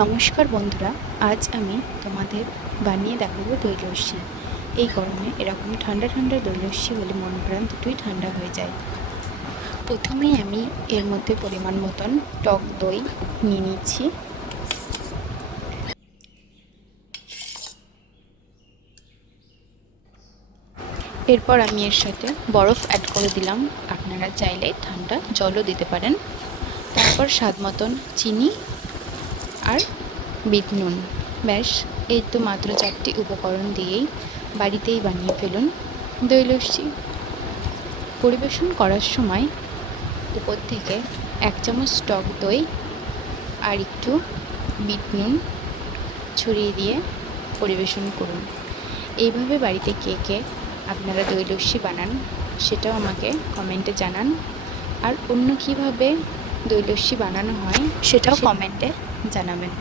নমস্কার বন্ধুরা, আজ আমি তোমাদের বানিয়ে দেখাবো দই লস্যি। এই গরমে এরকম ঠান্ডা ঠান্ডা দই লস্যি হলে মন প্রাণ দুটোই ঠান্ডা হয়ে যায়। প্রথমেই আমি এর মধ্যে পরিমাণ মতন টক দই নিয়ে নিচ্ছি। এরপর আমি এর সাথে বরফ অ্যাড করে দিলাম, আপনারা চাইলে ঠান্ডা জলও দিতে পারেন। তারপর স্বাদ মতন চিনি আর বিট নুন। ব্যাস, এই তো মাত্র 4টি উপকরণ দিয়েই বাড়িতেই বানিয়ে ফেলুন দই লস্যি। পরিবেশন করার সময় উপর থেকে 1 চামচ টক দই আর একটু বিট নুন ছড়িয়ে দিয়ে পরিবেশন করুন। এইভাবে বাড়িতে কে কে আপনারা দই লস্যি বানান সেটাও আমাকে কমেন্টে জানান, আর অন্য কীভাবে দই লস্যি বানানো হয় সেটাও কমেন্টে জানাবেন।